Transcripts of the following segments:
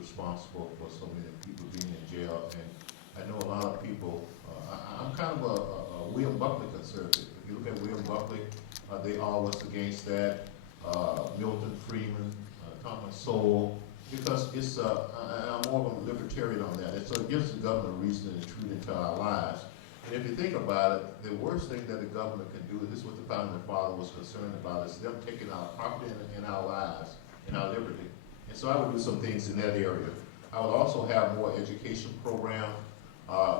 responsible for so many people being in jail. And I know a lot of people, I'm kind of a William Buckley conservative. If you look at William Buckley, they all was against that. Milton Friedman, Thomas Sowell, because it's, I'm more of a libertarian on that. So it gives the government a reason to intrude into our lives. And if you think about it, the worst thing that the government can do, and this is what the founding father was concerned about, is them taking our property in our lives, in our liberty. And so I would do some things in that area. I would also have more education program,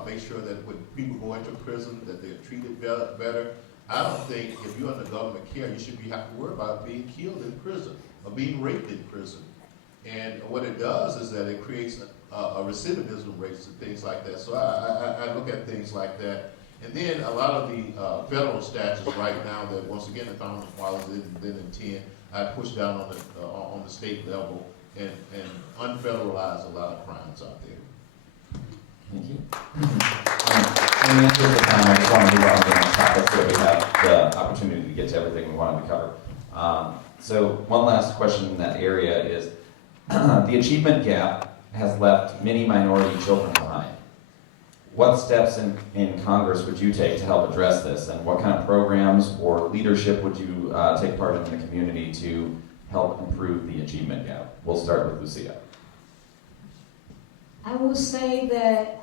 make sure that when people go into prison, that they're treated better. I don't think if you're under government care, you should have to worry about being killed in prison or being raped in prison. And what it does is that it creates a recidivism rates and things like that. So I look at things like that. And then a lot of the federal statutes right now that, once again, the founding fathers didn't intend, I push down on the state level and unfederalize a lot of crimes out there. Thank you. In the interest of time, I just want to move on to the next topic so that we have the opportunity to get to everything we wanted to cover. So one last question in that area is, the achievement gap has left many minority children behind. What steps in Congress would you take to help address this, and what kind of programs or leadership would you take part in the community to help improve the achievement gap? We'll start with Lucia. I would say that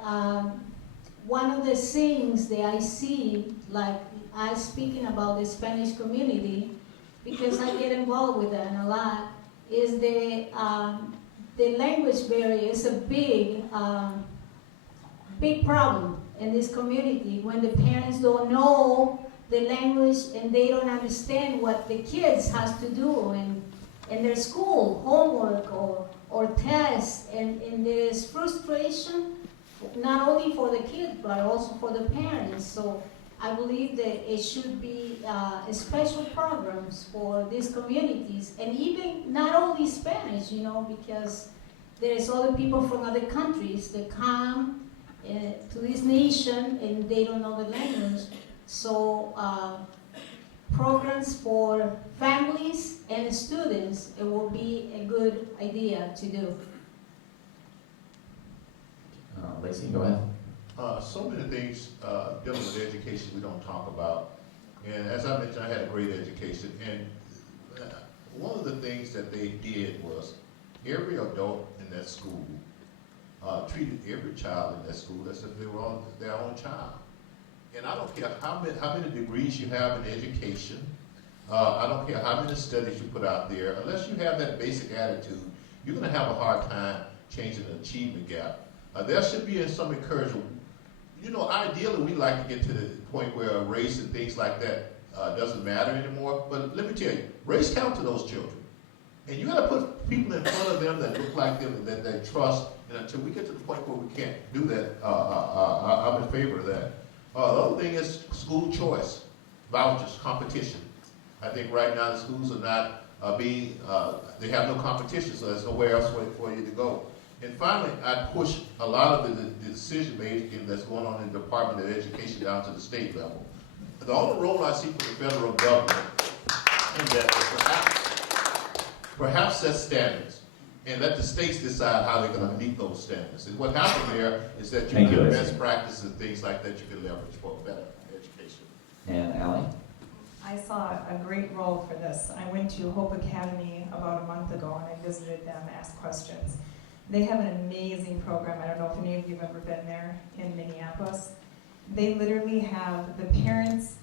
one of the things that I see, like I speaking about the Spanish community, because I get involved with that a lot, is the language barrier is a big problem in this community when the parents don't know the language and they don't understand what the kids has to do in their school, homework or tests, and there's frustration not only for the kids but also for the parents. So I believe that it should be special programs for these communities, and even not only Spanish, because there's other people from other countries that come to this nation and they don't know the language. So programs for families and students, it will be a good idea to do. Lacey, go ahead. So many things dealing with education we don't talk about. And as I mentioned, I had a great education. And one of the things that they did was every adult in that school treated every child in that school as if they were their own child. And I don't care how many degrees you have in education. I don't care how many studies you put out there. Unless you have that basic attitude, you're going to have a hard time changing the achievement gap. There should be some encouragement. Ideally, we like to get to the point where race and things like that doesn't matter anymore. But let me tell you, race counts to those children. And you got to put people in front of them that look like them and that they trust. And until we get to the point where we can't do that, I'm in favor of that. The other thing is school choice, vouchers, competition. I think right now the schools are not they have no competition, so there's nowhere else for you to go. And finally, I push a lot of the decision making that's going on in the Department of Education down to the state level. The only role I see for the federal government in that is perhaps set standards and let the states decide how they're going to meet those standards. And what happened there is that you have best practices and things like that you can leverage for better education. And Allie? I saw a great role for this. I went to Hope Academy about a month ago and I visited them, asked questions. They have an amazing program. I don't know if any of you have ever been there in Minneapolis. They literally have, the parents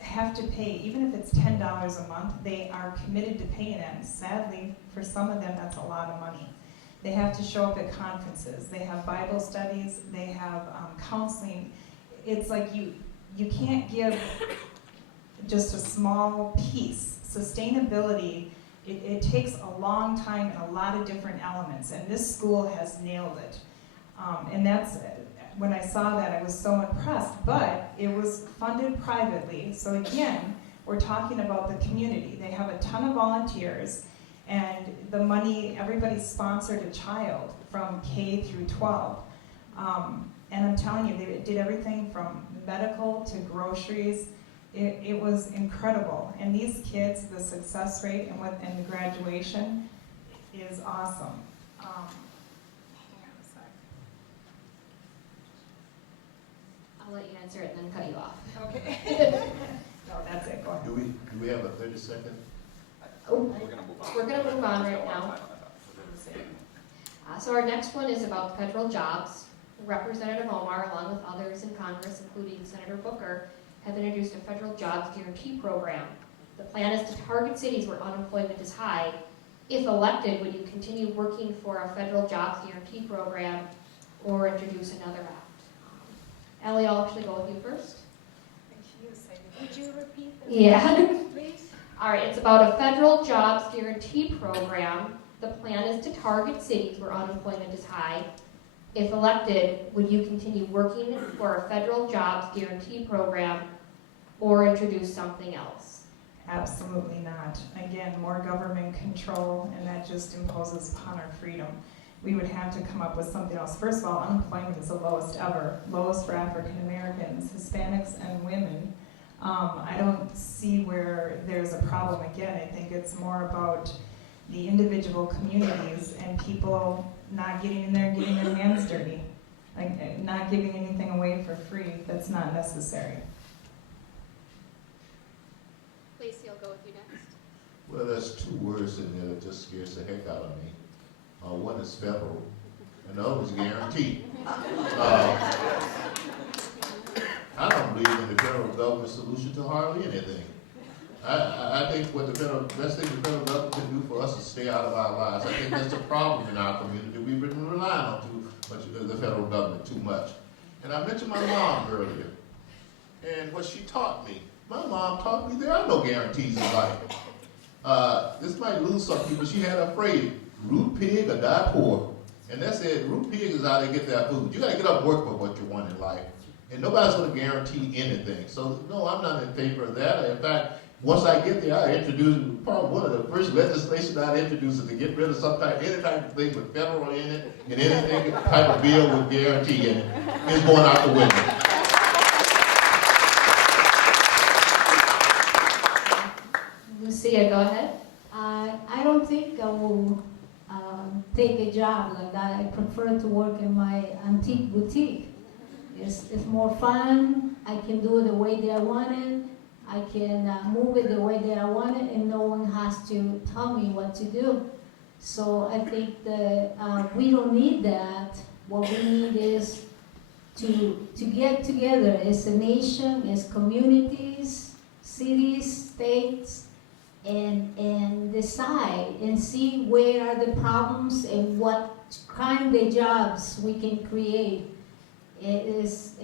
have to pay, even if it's $10 a month, they are committed to paying it. And sadly, for some of them, that's a lot of money. They have to show up at conferences. They have Bible studies. They have counseling. It's like you can't give just a small piece. Sustainability, it takes a long time and a lot of different elements, and this school has nailed it. And that's, when I saw that, I was so impressed, but it was funded privately. So again, we're talking about the community. They have a ton of volunteers, and the money, everybody sponsored a child from K through 12. And I'm telling you, they did everything from medical to groceries. It was incredible. And these kids, the success rate and the graduation is awesome. I'll let you answer it and then cut you off. Okay. No, that's it, go ahead. Do we have a 30-second? We're gonna move on right now. So our next one is about federal jobs. Representative Omar, along with others in Congress, including Senator Booker, have introduced a federal jobs guarantee program. The plan is to target cities where unemployment is high. If elected, would you continue working for a federal jobs guarantee program or introduce another act? Ellie, I'll actually go with you first. Would you repeat that? Yeah. Please? All right, it's about a federal jobs guarantee program. The plan is to target cities where unemployment is high. If elected, would you continue working for a federal jobs guarantee program or introduce something else? Absolutely not. Again, more government control, and that just imposes upon our freedom. We would have to come up with something else. First of all, unemployment is the lowest ever, lowest for African Americans, Hispanics, and women. I don't see where there's a problem. Again, I think it's more about the individual communities and people not getting in there and getting their hands dirty, like not giving anything away for free that's not necessary. Lacey, I'll go with you next. Well, there's two words in there that just scares the heck out of me. One is federal, and the other is guaranteed. I don't believe in the federal government solution to hardly anything. I think what best thing the federal government can do for us is stay out of our lives. I think that's the problem in our community. We've been relying on too much the federal government too much. And I mentioned my mom earlier, and what she taught me. My mom taught me there are no guarantees in life. This might lose some people. She had a phrase, root pig or die poor. And that said, root pig is how they get their food. You got to get up and work for what you want in life. And nobody's going to guarantee anything. So, no, I'm not in favor of that. In fact, once I get there, I introduce, probably one of the first legislation I'd introduce is to get rid of any type of thing with federal in it, and anything type of bill with guarantee in it. It's going out the window. Lucia, go ahead. I don't think I will take a job like that. I prefer to work in my antique boutique. It's more fun. I can do it the way that I want it. I can move it the way that I want it, and no one has to tell me what to do. So I think that we don't need that. What we need is to get together as a nation, as communities, cities, states, and decide and see where are the problems and what kind of jobs we can create. As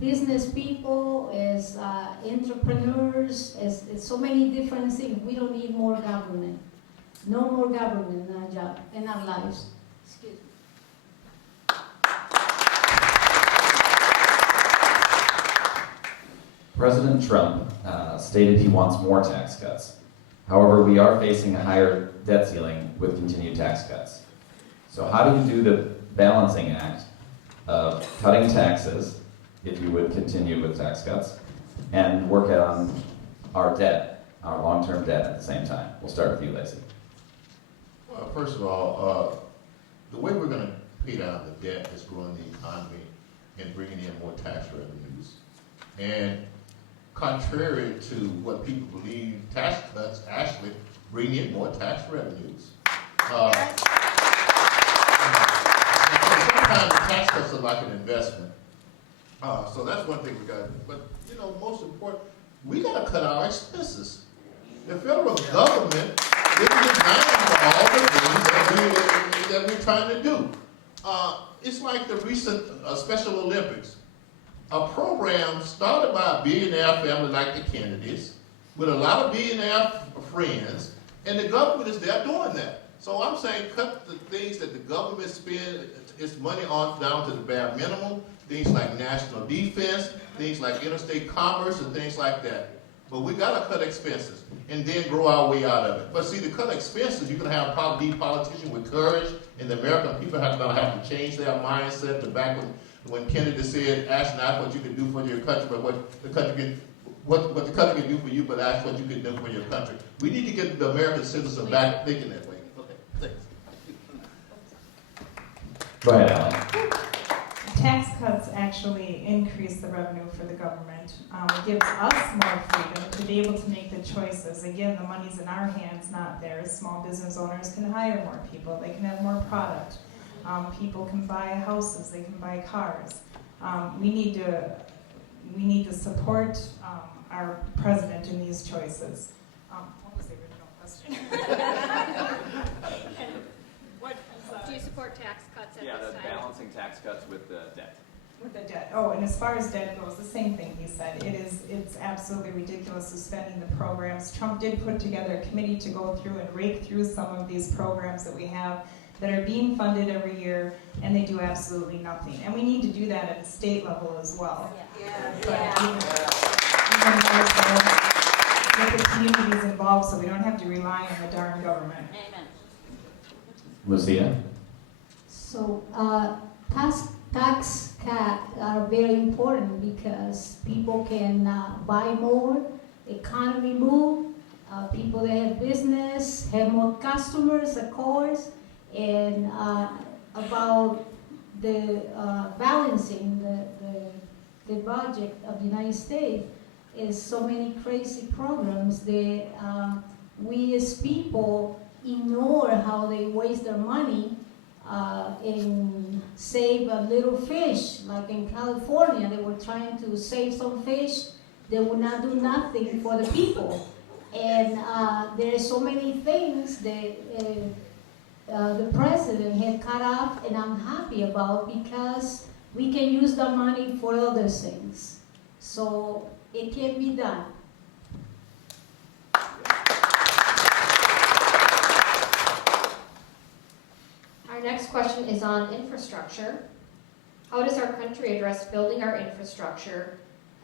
business people, as entrepreneurs, as so many different things. We don't need more government. No more government in our job, in our lives. Excuse me. President Trump stated he wants more tax cuts. However, we are facing a higher debt ceiling with continued tax cuts. So how do you do the balancing act of cutting taxes, if you would continue with tax cuts, and work on our debt, our long-term debt at the same time? We'll start with you, Lacey. Well, first of all, the way we're going to pay down the debt is growing the economy and bringing in more tax revenues. And contrary to what people believe, tax cuts actually bring in more tax revenues. Sometimes tax cuts are like an investment. So that's one thing we got to do. But, most important, we got to cut our expenses. The federal government isn't designed for all the things that we're trying to do. It's like the recent Special Olympics. A program started by a billionaire family like the Kennedys, with a lot of billionaire friends, and the government is there doing that. So I'm saying cut the things that the government spends its money on down to the bare minimum, things like national defense, things like interstate commerce, and things like that. But we got to cut expenses and then grow our way out of it. But see, to cut expenses, you're going to have probably politicians with courage, and the American people are going to have to change their mindset to back when Kennedy said, ask not what you can do for your country, but what the country can do for you, but ask what you can do for your country. We need to get the American citizen back thinking that way. Okay, thanks. Go ahead, Alan. Tax cuts actually actually increase the revenue for the government. It gives us more freedom to be able to make the choices. Again, the money's in our hands, not theirs. Small business owners can hire more people. They can have more product. People can buy houses. They can buy cars. We need to support our president in these choices. What was the original question? Do you support tax cuts at Yeah, this the time? balancing tax cuts with the debt. With the debt. Oh, and as far as debt goes, the same thing he said. It's absolutely ridiculous suspending the programs. Trump did put together a committee to go through and rake through some of these programs that we have that are being funded every year, and they do absolutely nothing. And we need to do that at the state level as well. But even more so, get the communities involved so we don't have to rely on the darn government. Lucia? So, tax cuts are very important because people can buy more, economy move, people that have business have more customers, of course, and about the balancing the budget of the United States is so many crazy programs that we as people ignore how they waste their money and save a little fish. Like in California, they were trying to save some fish. They would not do nothing for the people. And there are so many things that the president had cut off, and I'm happy about because we can use the money for other things. So it can be done. Our next question is on infrastructure. How does our country address building our infrastructure